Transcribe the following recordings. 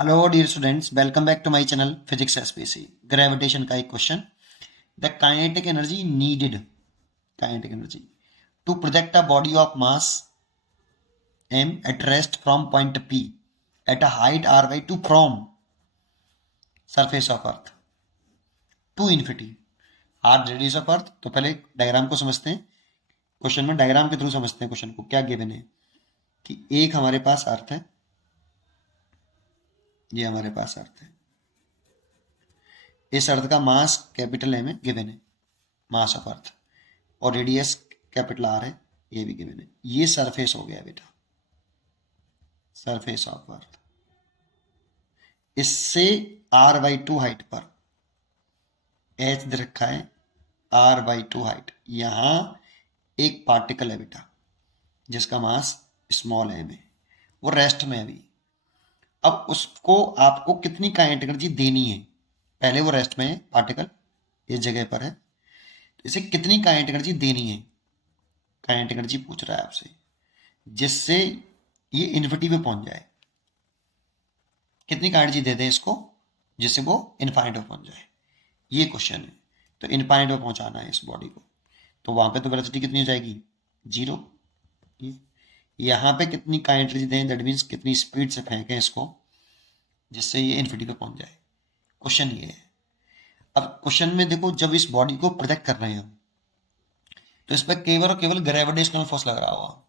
Hello dear students, welcome back to my channel physics SPC. Gravitation का एक question. The kinetic energy needed, kinetic energy to project a body of mass m at rest from point p at a height r by 2 from surface of earth to infinity r radius of earth. तो पहले diagram को समझते हैं। Question में diagram के through समझते हैं question को। क्या गिवन है कि एक हमारे पास अर्थ है, ये हमारे पास अर्थ है। इस अर्थ का मास कैपिटल एम है, गिवन है मास ऑफ अर्थ, और रेडियस कैपिटल आर है, ये भी गिवन है। ये सरफेस हो गया बेटा, सरफेस ऑफ अर्थ। इससे आर बाई टू हाइट पर एच दे रखा है, आर बाई टू हाइट। यहां एक पार्टिकल है बेटा जिसका मास स्मॉल एम है, वो रेस्ट में है अभी। अब उसको आपको कितनी काइनेटिक एनर्जी देनी है? पहले वो रेस्ट में है पार्टिकल, इस जगह पर है, तो इसे कितनी काइनेटिक एनर्जी देनी है? काइनेटिक एनर्जी पूछ रहा है आपसे, जिससे ये इन्फिनिटी पे पहुंच जाए। कितनी का एनर्जी दे दें इसको जिससे वो इनफाइनाइट पे पहुंच जाए, ये क्वेश्चन है। तो इनफाइनाइट पे पहुंचाना है इस बॉडी को, तो वहां पे तो वेलोसिटी कितनी हो जाएगी? जीरो। ये यहाँ पे कितनी का एनर्जी दें, दैट मीन्स कितनी स्पीड से फेंकें इसको जिससे ये इन्फिनिटी पे पहुंच जाए। क्वेश्चन ये है। अब क्वेश्चन में देखो, जब इस बॉडी को प्रोजेक्ट कर रहे हैं हम, तो इस पर केवल और केवल ग्रेविटेशनल फोर्स लग रहा होगा।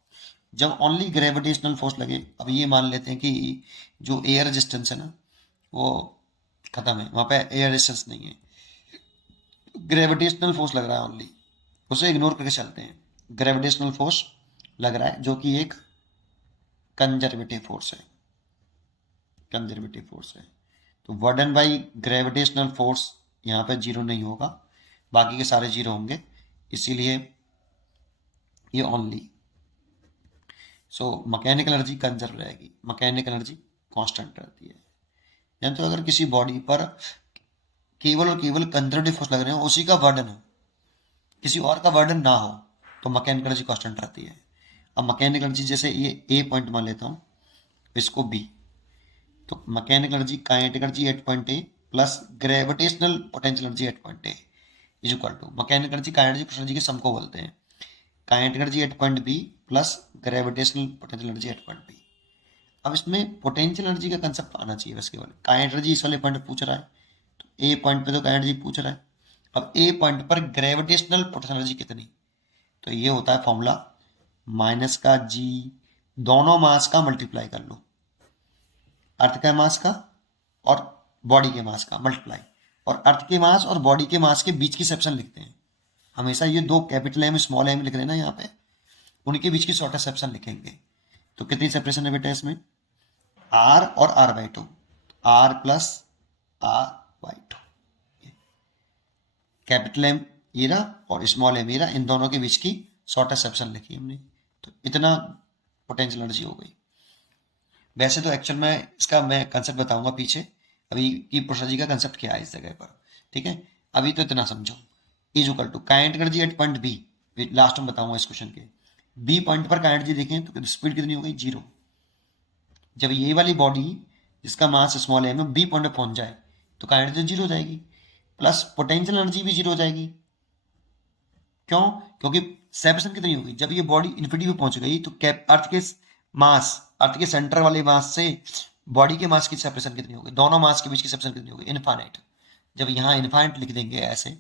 जब ओनली ग्रेविटेशनल फोर्स लगे, अब ये मान लेते हैं कि जो एयर रेजिस्टेंस है ना, वो खत्म है, वहां पे एयर रेजिस्टेंस नहीं है, ग्रेविटेशनल फोर्स लग रहा है ओनली, उसे इग्नोर करके चलते हैं। ग्रेविटेशनल फोर्स लग रहा है जो कि एक कंजर्वेटिव फोर्स है, कंजर्वेटिव फोर्स है। तो वर्डन बाई ग्रेविटेशनल फोर्स यहाँ पे जीरो नहीं होगा, बाकी के सारे जीरो होंगे, इसीलिए ये only. So mechanical energy conserve रहेगी, मैकेनिकल एनर्जी कांस्टेंट रहती है। यानी तो अगर किसी बॉडी पर केवल और केवल कंजर्वेटिव फोर्स लग रहे हो, उसी का वर्डन हो, किसी और का वर्डन ना हो, तो मैकेनिकल एनर्जी कांस्टेंट रहती है। अब मैकेनिकल एनर्जी, जैसे ये ए पॉइंट मान लेता हूँ, इसको बी, तो mechanical energy, kinetic energy at point A plus gravitational potential energy at point A is equal to mechanical energy, kinetic energy, energy के सम को बोलते हैं। Kinetic energy at point B plus gravitational potential energy at point B. अब इसमें potential energy का concept आना चाहिए बस केवल। काइनेटिक एनर्जी इस वाले पॉइंट पर पूछ रहा है, तो ए पॉइंट पे तो काइनेटिक एनर्जी पूछ रहा है। अब ए पॉइंट पर ग्रेविटेशनल पोटेंशियल एनर्जी कितनी? तो ये होता है फॉर्मूला, माइनस का जी, दोनों मास का मल्टीप्लाई कर लो, अर्थ के मास का और बॉडी के मास का मल्टीप्लाई। और अर्थ के मास और बॉडी के मास के बीच की सेक्शन लिखते हैं हमेशा, ये दो कैपिटल एम स्मॉल एम लिख रहे हैं ना यहाँ पे, उनके बीच की शॉर्टेस्ट सेक्शन लिखेंगे। तो कितनी सेपरेशन है बेटा इसमें? आर और R by two, R plus R by two, capital M ये रहा और स्मॉल एम ये रहा, इन दोनों के बीच की शॉर्टेस्ट सेक्शन लिखी हमने। तो इतना पोटेंशियल एनर्जी हो गई। वैसे तो एक्चुअल में इसका मैं कंसेप्ट बताऊंगा पीछे, अभी की प्रोसेस का कंसेप्ट क्या है इस जगह पर, ठीक है। अभी तो इतना समझो। Is equal to kinetic energy at point B, last में बताऊंगा इस क्वेश्चन के। बी पॉइंट पर काइनेटिक एनर्जी देखें तो स्पीड कितनी हो गई? जीरो। जब ये वाली बॉडी जिसका मास स्मॉल है में बी पॉइंट पर पहुंच जाए, तो काइनेटिक एनर्जी जीरो हो जाएगी, प्लस पोटेंशियल एनर्जी भी जीरो हो जाएगी। क्यों? क्योंकि सेपरेशन कितनी होगी? जब ये बॉडी इन्फिनिटी पे पहुंच गई, तो अर्थ के मास, अर्थ के सेंटर वाले मास से बॉडी के मास की सेपरेशन कितनी होगी? दोनों मास के बीच की सेपरेशन कितनी होगी? इनफाइनाइट। जब यहाँ इनफाइनाइट लिख देंगे ऐसे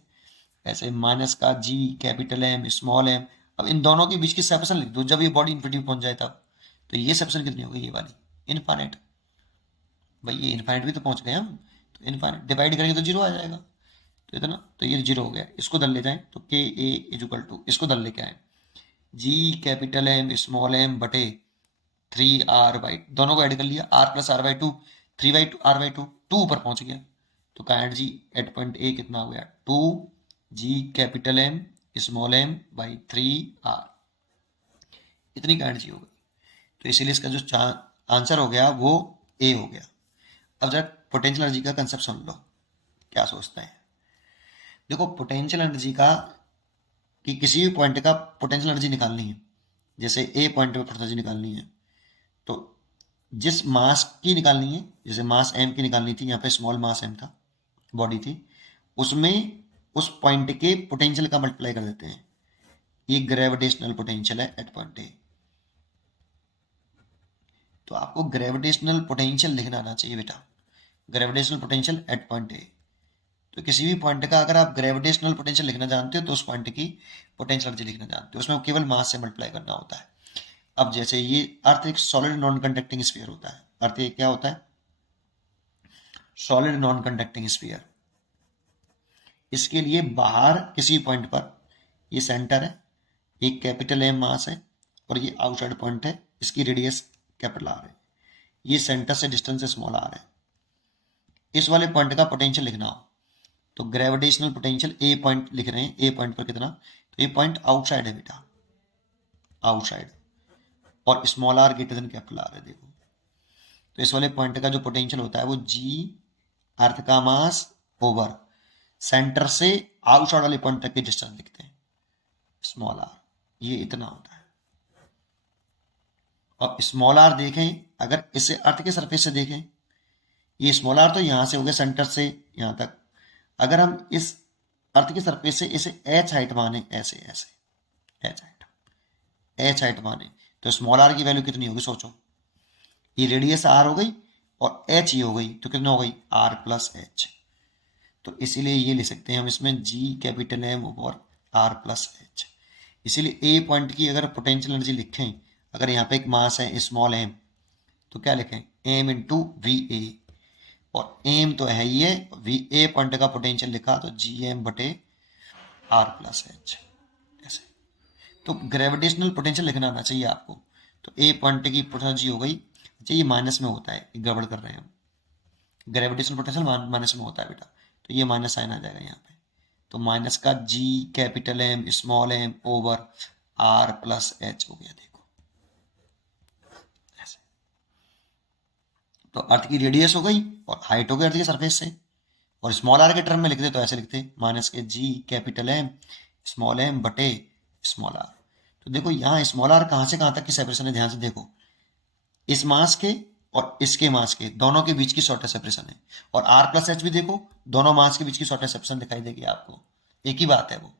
ऐसे, माइनस का G, capital M, small M, अब इन दोनों के बीच की सेपरेशन लिख दो जब ये बॉडी इन्फिनिटी पे पहुंच जाए तब। तो ये सेपरेशन कितनी होगी? ये वाली इनफाइनाइट। भाई ये इनफाइनाइट भी तो पहुंच गए हम, तो इनफाइनाइट डिवाइड करेंगे तो जीरो आ जाएगा, तो इतना, तो ये जीरो हो गया। इसको दल ले जाएं तो के ए इज इक्वल टू, इसको दल लेके आए, G capital M small M बटे थ्री आर बाई, दोनों को ऐड कर लिया, R plus R by two, three by two R by two, two ऊपर पहुंच गया। तो का एनर्जी एट पॉइंट ए कितना हो गया? Two G capital M small M by three R, इतनी का एनर्जी हो गई। तो इसीलिए इसका जो आंसर हो गया वो ए हो गया। अब जरा पोटेंशियल एनर्जी का कंसेप्ट सुन लो, क्या सोचते हैं। देखो पोटेंशियल एनर्जी का, कि किसी भी पॉइंट का पोटेंशियल एनर्जी निकालनी है, जैसे ए पॉइंट पे पोटेंशियल एनर्जी निकालनी है, तो जिस मास की निकालनी है, जैसे मास m की निकालनी थी, यहाँ पे स्मॉल मास m था, बॉडी थी, उसमें उस पॉइंट के पोटेंशियल का मल्टीप्लाई कर देते हैं। ये ग्रेविटेशनल पोटेंशियल है एट पॉइंट ए। तो आपको ग्रेविटेशनल पोटेंशियल लिखना आना चाहिए बेटा, ग्रेविटेशनल पोटेंशियल एट पॉइंट ए। तो किसी भी पॉइंट का अगर आप ग्रेविटेशनल पोटेंशियल लिखना जानते हो तो उस पॉइंट की पोटेंशियल एनर्जी लिखना जानते हो, उसमें केवल मास से मल्टीप्लाई करना होता है। अब जैसे ये अर्थ एक सॉलिड नॉन कंडक्टिंग स्फीयर होता है, अर्थ एक क्या होता है, सॉलिड नॉन कंडक्टिंग स्फीयर। इसके लिए बाहर किसी पॉइंट पर, ये सेंटर है, एक कैपिटल एम मास है और ये आउटसाइड पॉइंट है, इसकी रेडियस कैपिटल आर है, ये सेंटर से डिस्टेंस स्मॉल आर है। इस वाले पॉइंट का पोटेंशियल लिखना हो तो ग्रेविटेशनल पोटेंशियल ए पॉइंट लिख रहे हैं, ए पॉइंट पर कितना, तो ये पॉइंट आउटसाइड है बेटा, आउटसाइड, और small R greater than capital R है। देखो तो इस वाले पॉइंट का जो पोटेंशियल होता है वो जी अर्थ का मास ओवर सेंटर से आउटसाइड वाले पॉइंट तक की डिस्टेंस लिखते हैं, स्मॉल आर, ये इतना होता है। और स्मॉल आर देखें, अगर इसे अर्थ के सरफेस से देखें, ये स्मॉल आर तो यहां से हो गया सेंटर से यहां तक, अगर हम इस अर्थ के सरफेस से इसे एच हाइट माने, ऐसे ऐसे एच हाइट माने, तो स्मॉल आर की वैल्यू कितनी होगी सोचो, ये रेडियस आर हो गई और एच ये हो गई, तो कितना हो गई आर प्लस एच। तो इसीलिए ये लिख सकते हैं हम इसमें G capital M over R plus H. इसीलिए ए पॉइंट की अगर पोटेंशियल एनर्जी लिखें, अगर यहाँ पे एक मास है स्मॉल एम, तो क्या लिखें, एम इंटू वी ए, और एम तो है ही है, वी ए पॉइंट का पोटेंशियल लिखा तो जी एम बटे आर प्लस एच, ऐसे। तो ग्रेविटेशनल पोटेंशियल लिखना आना चाहिए आपको। तो ए पॉइंट की पोटेंशियल हो गई, अच्छा ये माइनस में होता है, गड़बड़ कर रहे हैं हम, ग्रेविटेशनल पोटेंशियल माइनस में होता है बेटा, तो ये माइनस साइन आ जाएगा यहाँ पे, तो माइनस का G capital M small m over R plus H हो गया। देखो ऐसे, तो अर्थ की रेडियस हो गई और हाइट हो गई अर्थ के सरफेस से, और स्मॉल आर के टर्म में लिखते तो ऐसे लिखते माइनस के जी कैपिटल एम स्मॉल एम बटे स्मॉल आर। तो देखो यहाँ स्मॉल आर कहाँ से कहाँ तक की सेपरेशन है, ध्यान से देखो, इस मास के और इसके मास के दोनों के बीच की शॉर्टेस्ट सेपरेशन है, और आर प्लस एच भी देखो, दोनों मास के बीच की शॉर्टेस्ट सेपरेशन दिखाई देगी आपको, एक ही बात है वो।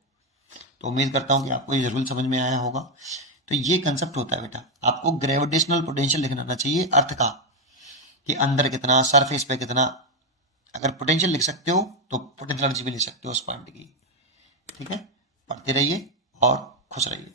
तो उम्मीद करता हूँ कि आपको ये जरूर समझ में आया होगा। तो ये कंसेप्ट होता है बेटा, आपको ग्रेविटेशनल पोटेंशियल लिखना आना चाहिए अर्थ का, कि अंदर कितना, सरफेस पे कितना। अगर पोटेंशियल लिख सकते हो तो पोटेंशियल एनर्जी भी लिख सकते हो उस पॉइंट की। ठीक है, पढ़ते रहिए और खुश रहिए।